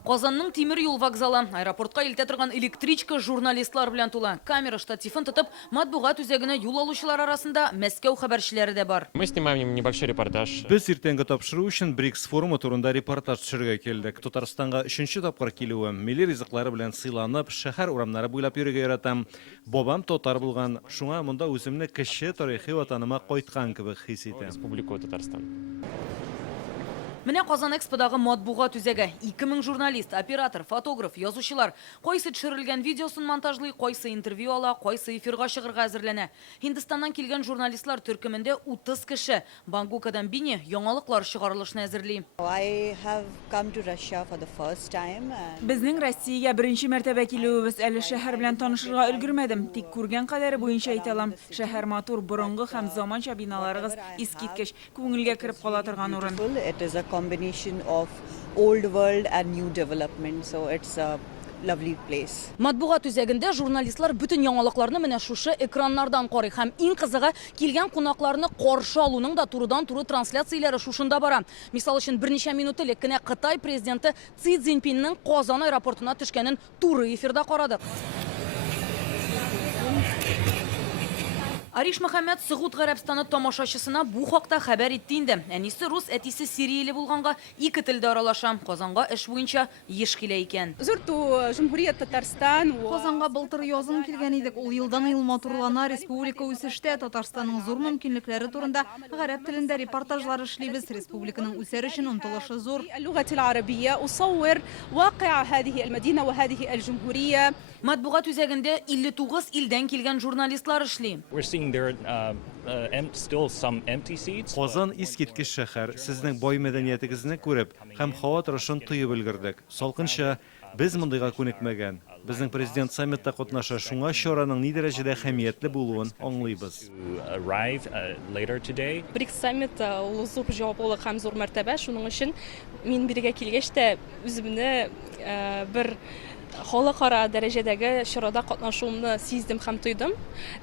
Қазанның темір юл вокзалы, аэропортқа илтә торган электричка журналистлар белән тула. Камера штативын тотып, матбугат үзәгенә юл алучылар арасында Мәскәү хәбәрчеләре дә бар. Мы снимаем небольшой репортаж. Без иртәнге тапшыру өчен БРИКС форумы турында репортаж төшерергә килдек. Татарстанга 3нче тапкыр килүем. Милли ризыклары белән сыйланып, шәһәр урамнары буйлап йөрергә яратам. Бабам татар булган, шуңа монда үземне кече тарихи ватаныма кайткан кебек хис итәм. Республику Татарстан. Менә Казан Эксподагы матбугат үзәге. 2000 журналист, оператор, фотограф, язучылар. Кайсы төшерелгән видеосын монтажлый, кайсы интервью ала, кайсы эфирга чыгарга әзерләнә. Һиндстаннан килгән журналистлар төркемендә 30 кеше. Бангкоктан Бини яңалыклар чыгарылышын әзерли. I have come to Russia for the first time. Безнең Россиягә беренче мәртәбә килүебез, әле шәһәр белән танышырга өлгермәдем. Тик күргән кадәре буенча әйтә алам. Шәһәр матур, борынгы һәм заманча биналарыгыз искиткеч, күңелгә кереп кала торган урын. It is a combination of old world and new development, so it's a lovely place. Матбугат үзәгендә журналистлар бүтән яңалыкларны менә шушы экраннардан карый һәм иң кызыгы килгән кунакларны каршы алуның да турыдан-туры трансляцияләре шушында бара. Мисал өчен берничә минут элек кенә Кытай президенты Ци Цзиньпиннең Казан аэропортына төшкәнен туры эфирда карадык. Ариш Мөхәммәд Сыгут Гарәбстаны тамашачысына бу хакта хәбәр итте инде. Әнисе рус, әтисе сирияле булганга, ике телдә аралаша. Казанга эш буенча еш килә икән. Казанга былтыр язын килгән идек. Ул елдан ел матурлана, республика үсештә, Татарстанның зур мөмкинлекләре турында гарәп телендә репортажлар эшлибез. Республиканың үсәр өчен омтылышы зур. Матбугат үзәгендә 59 илдән килгән журналистлар эшли. We're seeing there still some empty seats. Казан искиткеч шәһәр. Сезнең бай мәдәниятегезне күреп һәм һава торышын тоеп өлгердек. Салкынча без мондыйга күнекмәгән. Безнең президент саммитта катнаша, шуңа чараның ни дәрәҗәдә әһәмиятле булуын аңлыйбыз. Arrive later today. БРИКС саммиты ул зур җаваплылык һәм зур мәртәбә. Шуның өчен мин биргә килгәч тә үземне бер халыкара дәрәҗәдәге чарада катнашуымны сиздем һәм тойдым.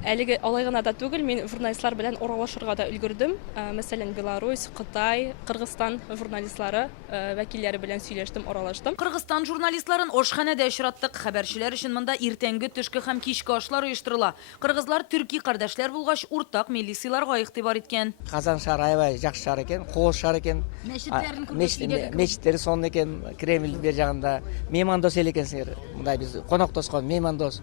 Әлеге алай гына да түгел, мин журналистлар белән аралашырга да өлгердем. Мәсәлән, Беларусь, Кытай, Кыргызстан журналистлары вәкилләре белән сөйләштем, аралаштым. Кыргызстан журналистларын ашханәдә очраттык. Хәбәрчеләр өчен монда иртәнге, төшке һәм кичке ашлар оештырыла. Кыргызлар төрки кардәшләр булгач, уртак милли сыйларга игътибар иткән. Казан шәһәре аябай жакшы шәһәр икән, кооз шәһәр икән. Мәчетләре сонлы икән, Кремль бер ягында. Меймандос ел икәнсез. Мындай без конак тоскан меймандос.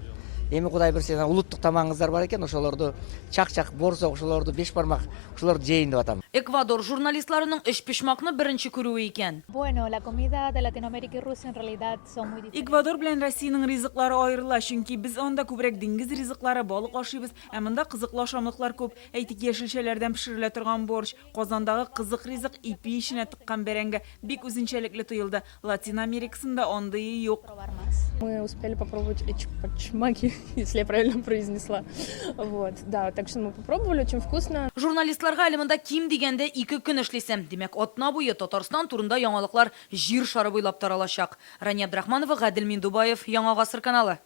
Эми Кудай берсе улуттук тамагыңыздар бар экен, ошолорду чак-чак, борсок, ошолорду беш бармак, ошолорду жейин деп атам. Эквадор журналистларының эш пишмакны беренче күрүе икән. Bueno, la comida de Latinoamérica y Rusia en realidad son muy diferentes. Эквадор белән Россиянең ризыклары аерыла, чөнки без анда күбрәк диңгез ризыклары, балык ашыйбыз, ә монда кызыклы ашамлыклар күп. Әйтик, яшелчәләрдән пешерелә торган борщ, Казандагы кызык ризык ипи ишенә тыккан бәрәңге бик үзенчәлекле тоелды. Латин Америкасында андый юк. Мы успели попробовать эчпачмаки, если я правильно произнесла. Вот, да, так что мы попробовали, очень вкусно. Журналистларга әле монда ким дигәндә 2 көн эшлисем. Димәк, атна буе Татарстан турында яңалыклар җир шары буйлап таралачак. Рания Абдрахманова, Гадел Миндубаев, Яңа гасыр каналы.